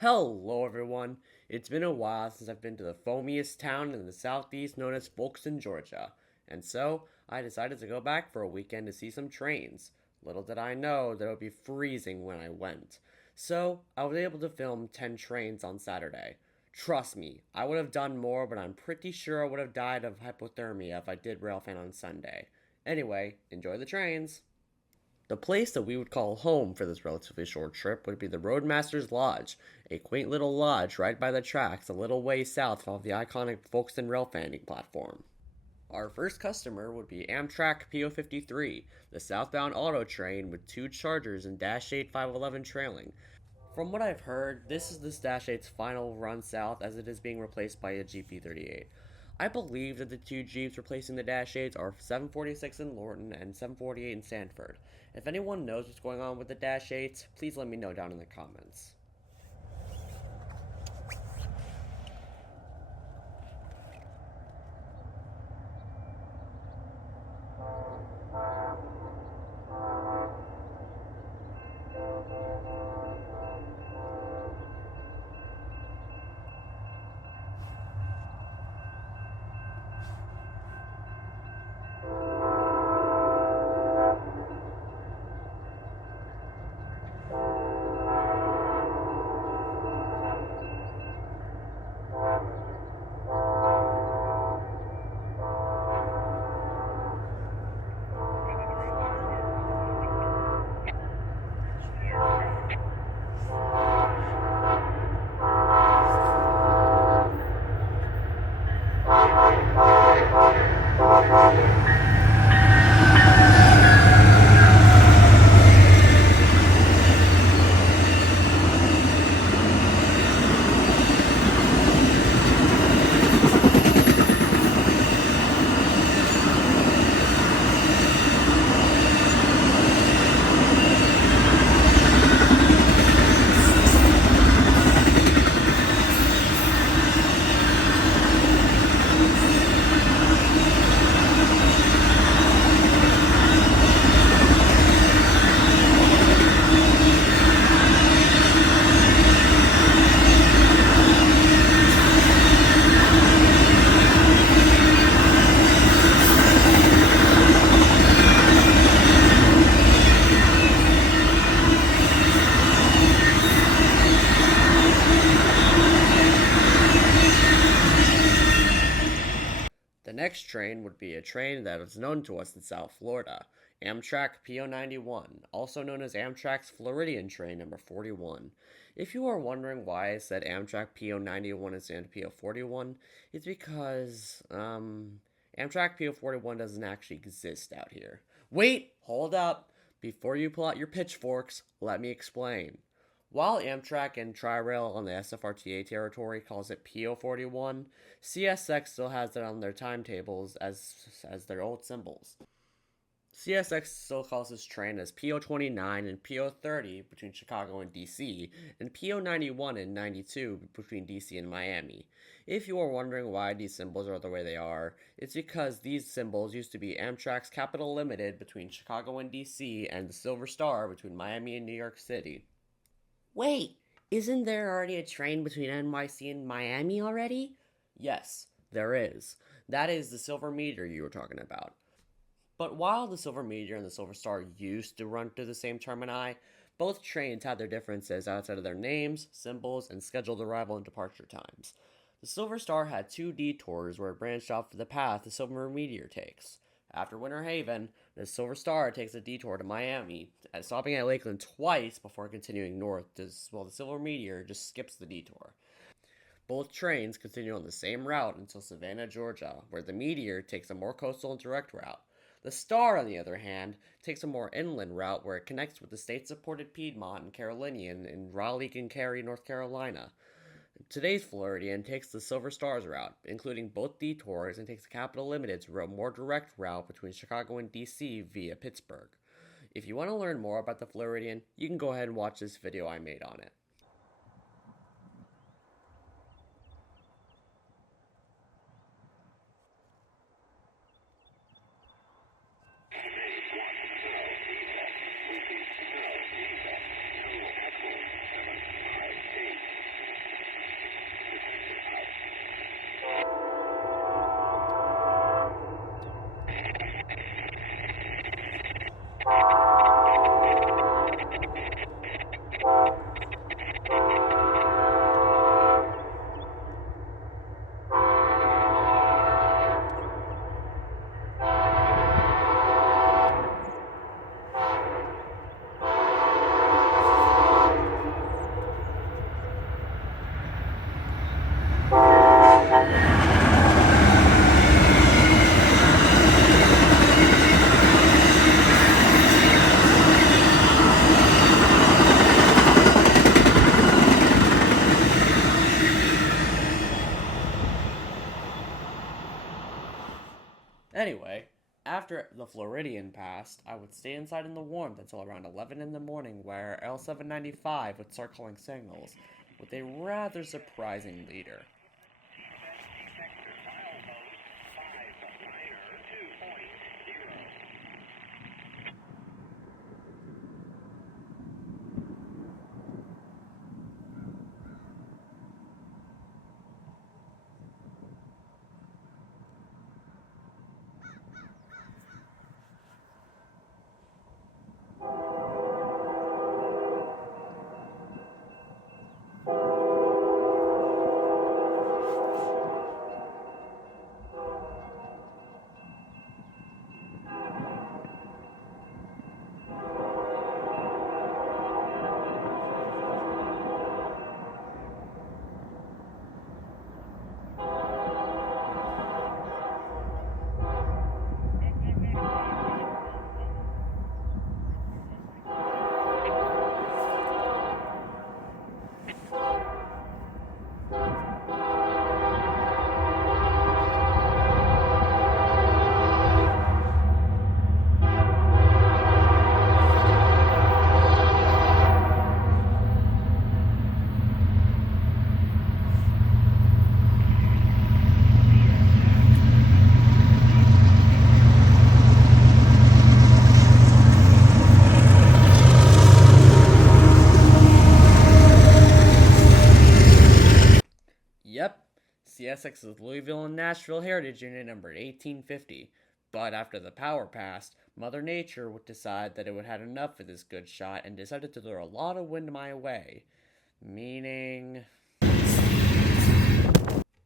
Hello, everyone. It's been a while since I've been to the foamiest town in the southeast known as Folkston, Georgia, and so I decided to go back for a weekend to see some trains. Little did I know that it would be freezing when I went. So I was able to film 10 trains on Saturday. Trust me, I would have done more, but I'm pretty sure I would have died of hypothermia if I did railfan on Sunday. Anyway, enjoy the trains. The place that we would call home for this relatively short trip would be the Roadmaster's Lodge, a quaint little lodge right by the tracks a little way south of the iconic Folkston Railfanning platform. Our first customer would be Amtrak PO53, the southbound auto train with two chargers and Dash 8 511 trailing. From what I've heard, this is this Dash 8's final run south as it is being replaced by a GP38. I believe that the two Jeeps replacing the Dash 8s are 746 in Lorton and 748 in Sanford. If anyone knows what's going on with the Dash 8s, please let me know down in the comments. The next train would be a train that is known to us in South Florida, Amtrak PO91, also known as Amtrak's Floridian train number 41. If you are wondering why I said Amtrak PO91 instead of PO41, it's because, Amtrak PO41 doesn't actually exist out here. Wait, hold up. Before you pull out your pitchforks, let me explain. While Amtrak and Tri-Rail on the SFRTA territory calls it PO41, CSX still has it on their timetables as their old symbols. CSX still calls this train as PO29 and PO30 between Chicago and DC, and PO91 and 92 between DC and Miami. If you are wondering why these symbols are the way they are, it's because these symbols used to be Amtrak's Capital Limited between Chicago and DC and the Silver Star between Miami and New York City. Wait, isn't there already a train between NYC and Miami already? Yes, there is. That is the Silver Meteor you were talking about. But while the Silver Meteor and the Silver Star used to run through the same termini, both trains had their differences outside of their names, symbols, and scheduled arrival and departure times. The Silver Star had two detours where it branched off the path the Silver Meteor takes. After Winter Haven, the Silver Star takes a detour to Miami, stopping at Lakeland twice before continuing north, while the Silver Meteor just skips the detour. Both trains continue on the same route until Savannah, Georgia, where the Meteor takes a more coastal and direct route. The Star, on the other hand, takes a more inland route where it connects with the state-supported Piedmont and Carolinian in Raleigh and Cary, North Carolina. Today's Floridian takes the Silver Stars route, including both detours, and takes the Capital Limited's more direct route between Chicago and DC via Pittsburgh. If you want to learn more about the Floridian, you can go ahead and watch this video I made on it. Anyway, after the Floridian passed, I would stay inside in the warmth until around 11 in the morning, where L795 would start calling signals, with a rather surprising leader. Yep, CSX's Louisville and Nashville Heritage Unit numbered 1850, but after the power passed, Mother Nature would decide that it would had enough of this good shot and decided to throw a lot of wind my way. Meaning...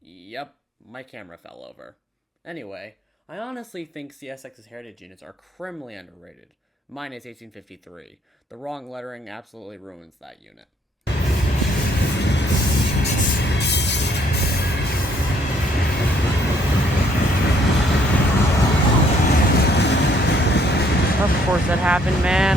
Yep, my camera fell over. Anyway, I honestly think CSX's Heritage Units are criminally underrated. Mine is 1853. The wrong lettering absolutely ruins that unit. Of course that happened, man.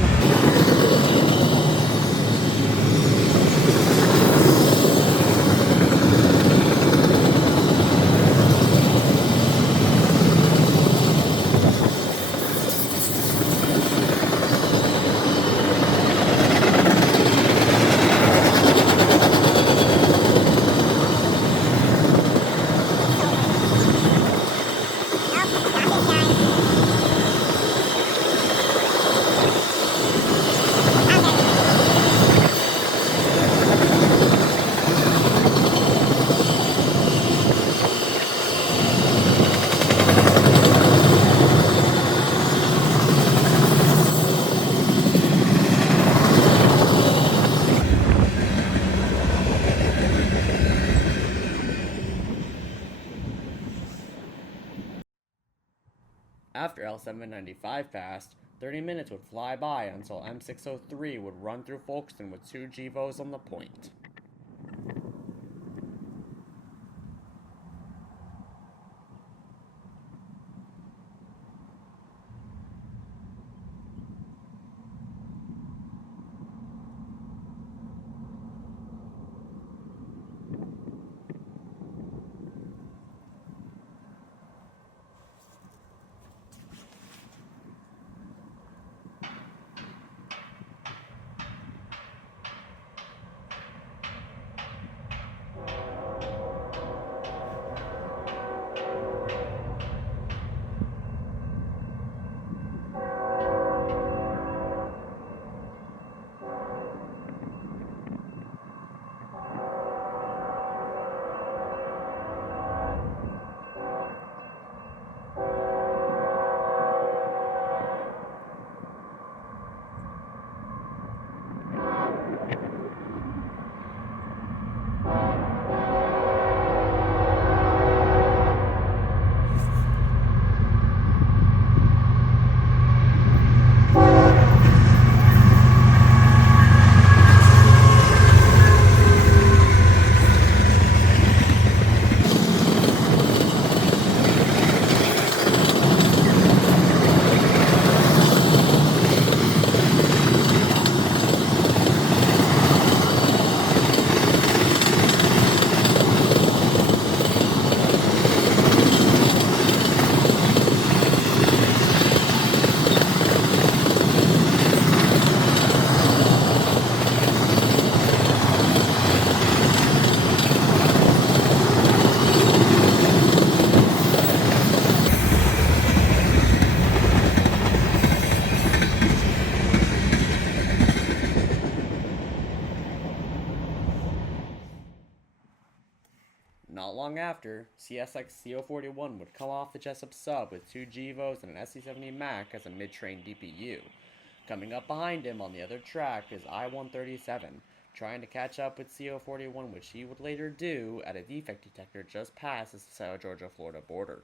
After L795 passed, 30 minutes would fly by until M603 would run through Folkston with 2 GVOs on the point. Not long after, CSX CO41 would come off the Jessup sub with two GEVOs and an SC-70 Mac as a mid-train DPU. Coming up behind him on the other track is I-137, trying to catch up with CO41, which he would later do at a defect detector just past the South Georgia-Florida border.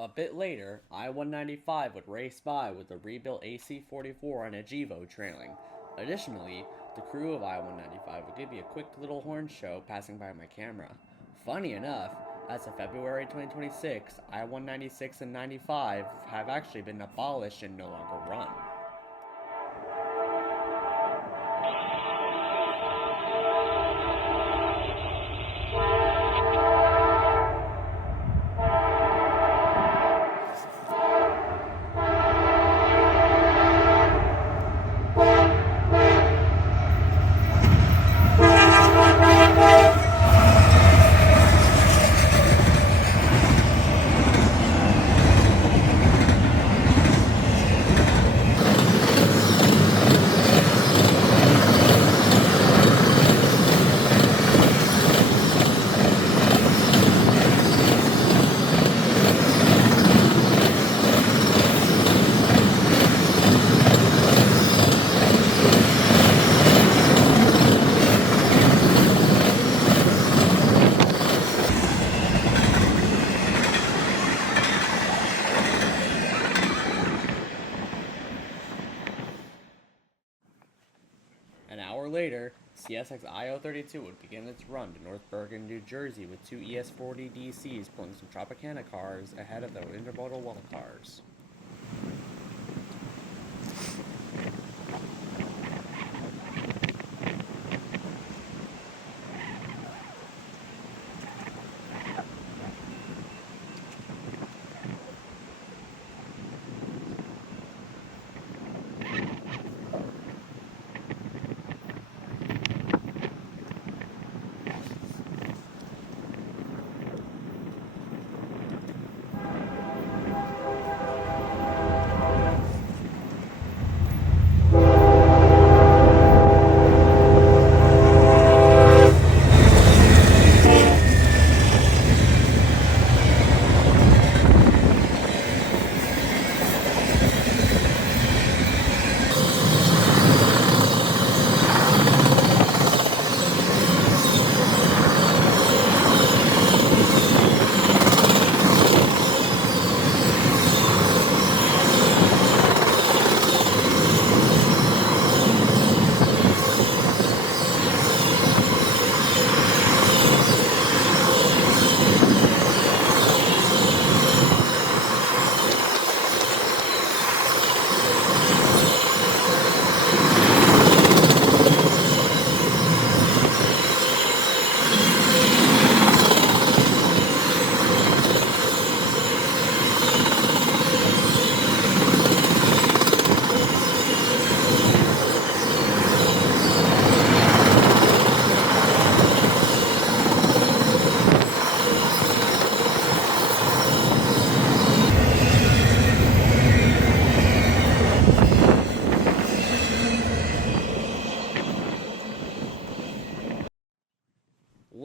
A bit later, I-195 would race by with a rebuilt AC-44 and a GEVO trailing. Additionally, the crew of I-195 would give me a quick little horn show passing by my camera. Funny enough, as of February 2026, I-196 and 95 have actually been abolished and no longer run. CSX I-032 would begin its run to North Bergen, New Jersey with two ES-40 DCs pulling some Tropicana cars ahead of the intermodal well cars.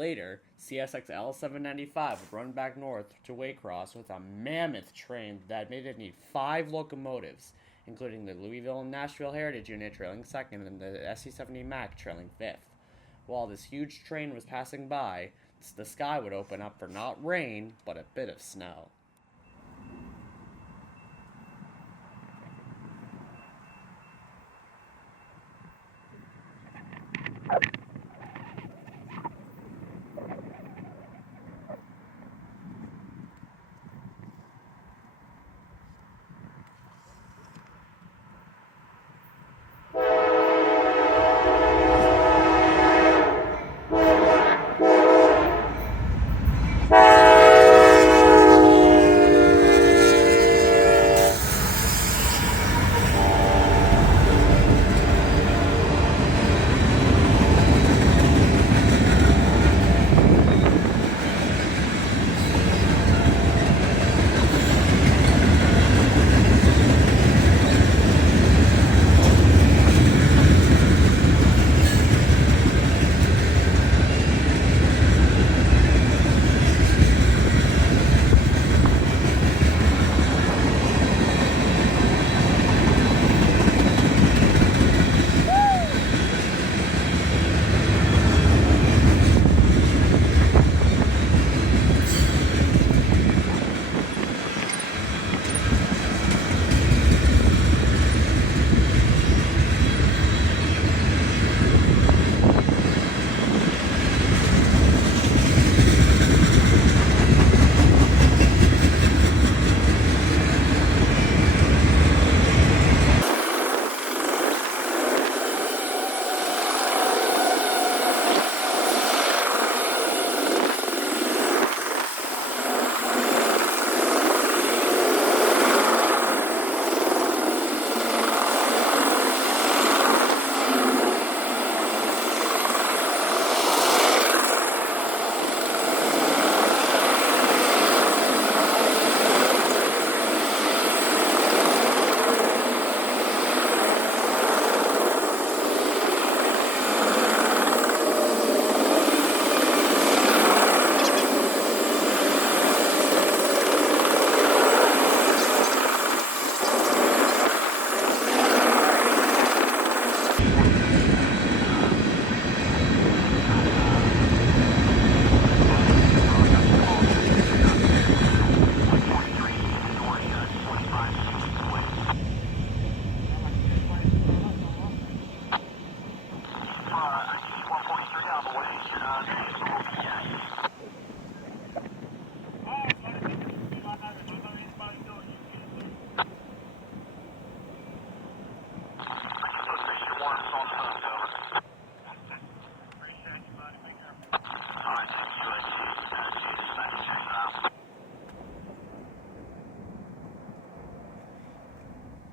Later, CSX L795 would run back north to Waycross with a mammoth train that made it need 5 locomotives, including the Louisville and Nashville Heritage Unit trailing second and the SC-70 Mac trailing fifth. While this huge train was passing by, the sky would open up for not rain, but a bit of snow.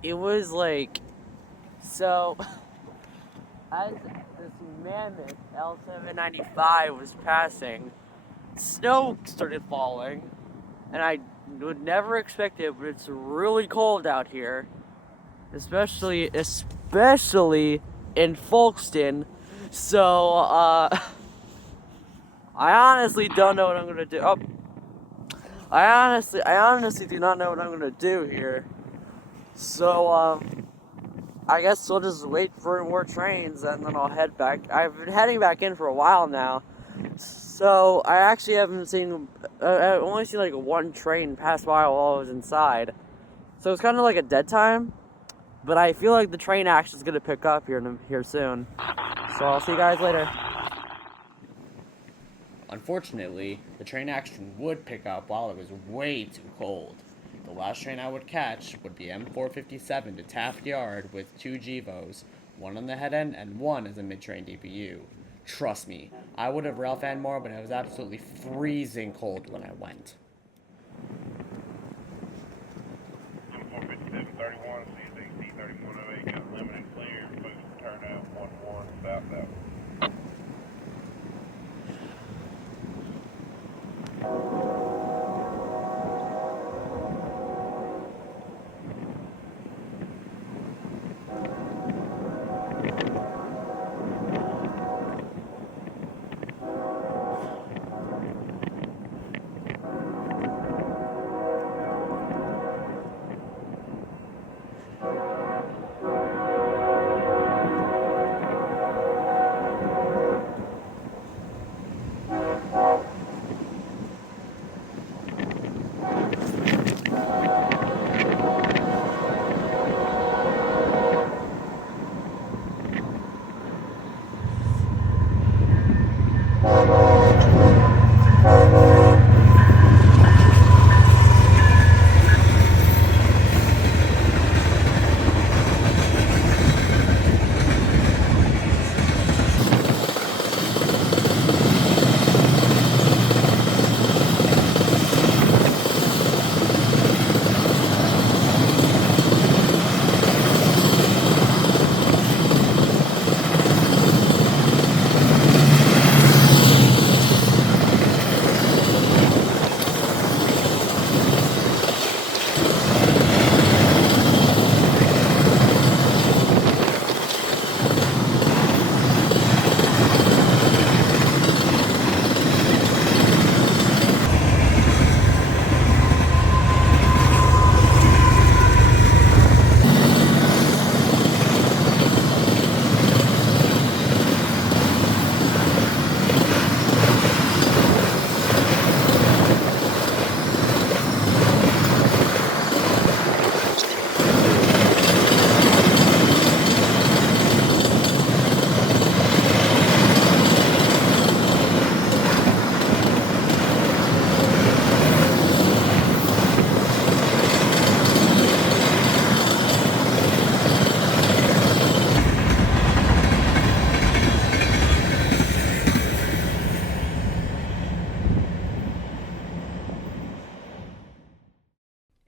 it was like, so, as this mammoth L795 was passing, snow started falling, and I would never expect it, but it's really cold out here, especially in Folkston. So, I honestly don't know what I'm gonna do. Oh, I honestly do not know what I'm gonna do here. So, I guess we'll just wait for more trains and then I'll head back. I've been heading back in for a while now. So, I actually haven't seen, I've only seen like one train pass by while I was inside. So it's kind of like a dead time. But I feel like the train action is gonna pick up here soon. So I'll see you guys later. Unfortunately, the train action would pick up while it was way too cold. The last train I would catch would be M457 to Taft Yard with 2 GEVOs, one on the head end and one as a mid-train DPU. Trust me, I would have railfanned more, but it was absolutely freezing cold when I went. M45731, CSX L795, got limited clear, boost turnout 11 southbound.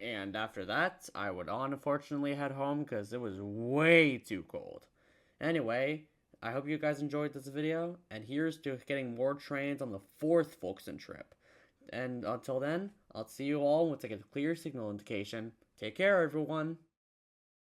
And after that, I would unfortunately head home because it was way too cold. Anyway, I hope you guys enjoyed this video, and here's to getting more trains on the 4th Folkston trip. And until then, I'll see you all once I get a clear signal indication. Take care, everyone.